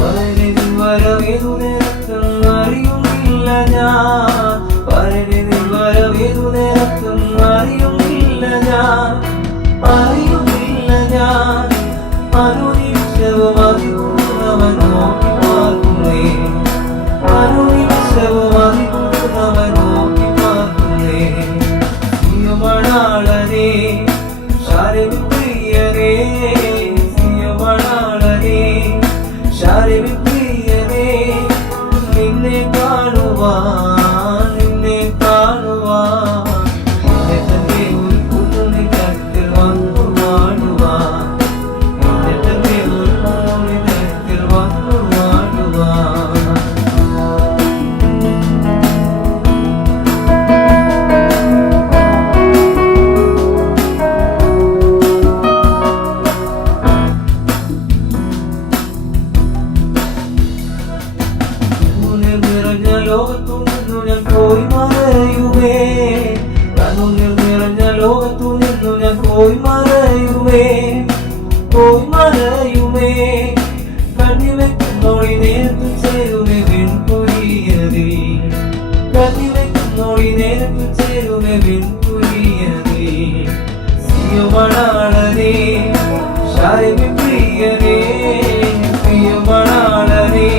പരനിൽ വരവേതു നേരത്തും അറിയുന്നില്ല ഞാൻ, പരനിൽ വരവേതു നേരത്തും അറിയുന്നില്ല ഞാൻ, അറിയുന്നില്ല ഞാൻ. അനുനിമിഷവും അതികൂർന്നവൻ നോക്കി പാർക്കുന്നേ, അനുനിമിഷവും അതികൂർന്നവൻ നോക്കി പാർക്കുന്നേ. സിയമണാളനേ ശാരവിൻ പ്രിയനേ, സിയമണാളനേ ശാരവിൻ പ്രിയനേ. നിന്നെ കാണുവാൻ, നിന്നെ കാണുവാൻ, നിന്നെ തന്നെ ഒരുക്കുന്നു നിന്റെ അടുത്തിൽ വന്നു വാഴുവാൻ, നിന്നെ തന്നെ ഒരുക്കുന്നു നിന്റെ അടുത്തിൽ വന്നു വാഴുവാൻ. ലോകത്തു നിന്നു ഞാൻ പോയി മറയുമേ, കണ്ണുനീർ നിറഞ്ഞ ലോകത്തു നിന്നു ഞാൻ പോയി മറയുമേ, പോയി മറയുമേ. കണ്ണിവെക്കുന്നോളി നേരത്തു ചേരുമേ വെൺപുരിയതേ, കണ്ണിവെക്കുന്നോളി നേരത്തു ചേരുമേ വെൺപുരിയതേ. സിയമണാളനേ ശാരവിൻ പ്രിയനേ, സിയമണാളനേ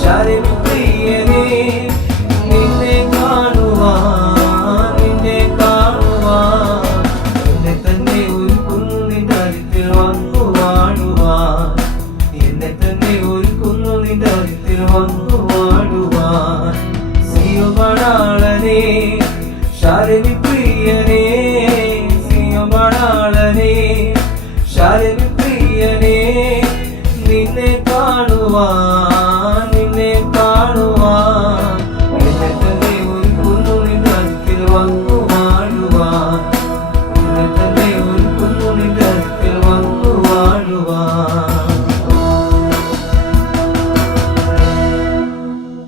ശാരവിൻ പ്രിയനേ. നിന്നെ കാണുവാൻ, നിന്നെ കാണുവാൻ, എന്നെ തന്നെ ഒരുക്കുന്നു നിന്റെ അടുത്തിൽ വന്നു വാഴുവാൻ, എന്നെ തന്നെ ഒരുക്കുന്നു നിന്റെ അടുത്തിൽ വന്നു